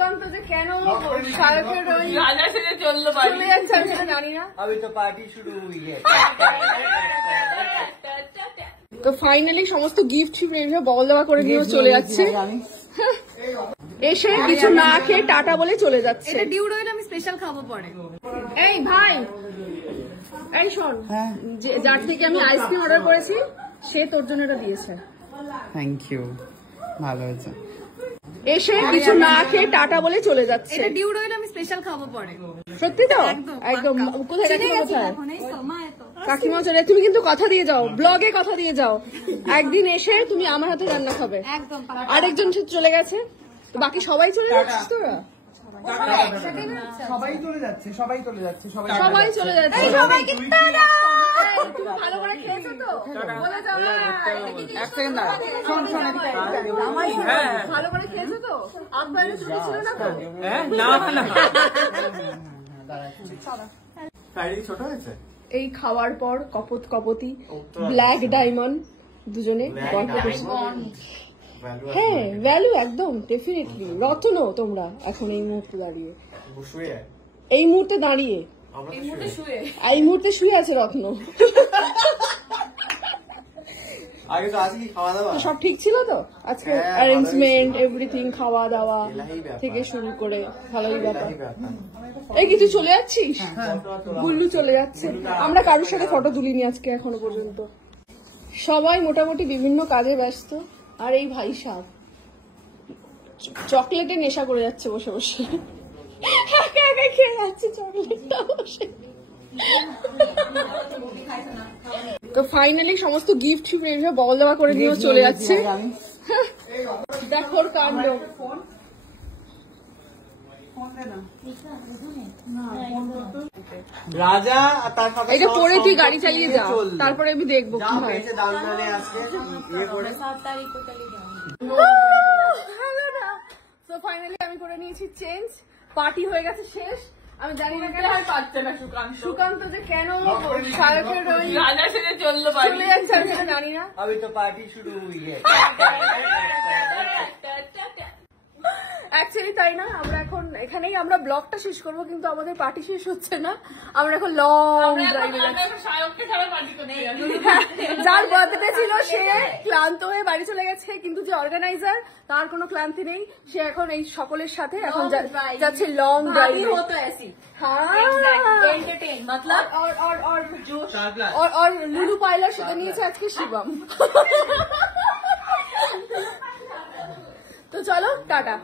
সুকান্ত যে কেন শাহরুখের রাজা সেজে চলে যাচ্ছে আমি সেটা জানি না। अभी तो पार्टी शुरू हुई है। তো ফাইনালি সমস্ত গিফট বল দেওয়া করে নিয়ে চলে যাচ্ছে। এসে কিছু না খেয়ে টাটা বলে চলে যাচ্ছে। এটা ডিউ রয়েল আমি স্পেশাল খাবো পরে। এই ভাই, এই শোন, যার থেকে আমি আইসক্রিম অর্ডার করেছি সে তোর জন্য এটা দিয়েছে। থ্যাংক ইউ, ভালো হয়েছে। এসে কিছু না খেয়ে টাটা বলে চলে যাচ্ছে। এটা ডিউ রয়েল আমি স্পেশাল খাবো পরে। সত্যি তো? একদম। কোথায় কাকিমা? কোথায় কাকিমা? চলে। তুমি কিন্তু কথা দিয়ে যাও, ব্লগে কথা দিয়ে যাও, একদিন এসে তুমি আমার হাতে রান্না খাবে। একদম। আরেকজন চলে গেছে, বাকি সবাই চলে যাচ্ছিস তোরা? সবাই চলে যাচ্ছে, সবাই চলে যাচ্ছে, সবাই চলে যাচ্ছে। সবাইকে তুমি ভালো করে খেয়েছো তো? বলে যাও। এক সেকেন্ড দাঁড়া, শোন শোন, ভালো করে খেয়েছো তো? আব্বাইয়ের ছুটি ছিল না তো? না না, ফ্রাইডে ছোট হয়েছে। এই খাওয়ার পর কপত কপতি ব্ল্যাক ডায়মন্ড দুজনে গল্প করছে। হ্যাঁ, ভ্যালু একদম ডেফিনেটলি। রত্ন তোমরা এখন এই মুহূর্তে দাঁড়িয়ে, এই মুহূর্তে দাঁড়িয়ে, এই মুহূর্তে শুয়ে আছে রত্ন। আগে তো আজকে খাওয়া দাওয়া সব ঠিক ছিল তো? আজকে অ্যারেঞ্জমেন্ট এভরিথিং, খাওয়া দাওয়া থেকে শুরু করে ভালোই ব্যাপার। এই কিছু চলে যাচ্ছিস? গুল্লু চলে যাচ্ছে। আমরা কারোর সাথে ফটো তুলিনি আজকে এখনো পর্যন্ত। সবাই মোটামুটি বিভিন্ন কাজে ব্যস্ত। আর এই ভাই সাহেব চকলেটে নেশা করে যাচ্ছে বসে বসে, একা একা খেয়ে যাচ্ছে চকলেটটা বসে। তো ফাইনালি সমস্ত গিফট বল দেওয়া করে নিয়ে চলে যাচ্ছে। দেখো কাণ্ড। রাজা তার সাথে এটা পরে তুই গাড়ি চালিয়ে যা, তারপরে আমি দেখবো কি হয়। তো ফাইনালি আমি করে নিয়েছি চেঞ্জ, পার্টি হয়ে গেছে শেষ। আমি জানি না কেন পাচ্ছে না সুকান্ত যে কেন শাহরুখের রাজা সেজে চলে যাচ্ছে আমি সেটা জানি না। अभी तो पार्टी शुरू हुई है। অ্যাকচুয়ালি তাই না, আমরা এখন এখানেই আমরা ব্লগটা শেষ করবো, কিন্তু আমাদের পার্টি শেষ হচ্ছে না। আমরা এখন লং ড্রাইভে যাচ্ছি। যার বার্থডে ছিল সে ক্লান্ত হয়ে বাড়ি চলে গেছে, কিন্তু যে অর্গানাইজার তার কোনো ক্লান্তি নেই, সে এখন এই সকলের সাথে এখন যাচ্ছে লং ড্রাইভ। और लुलू पायलट সেটা নিয়েছে আজকে শিবম। তো চলো টাটা।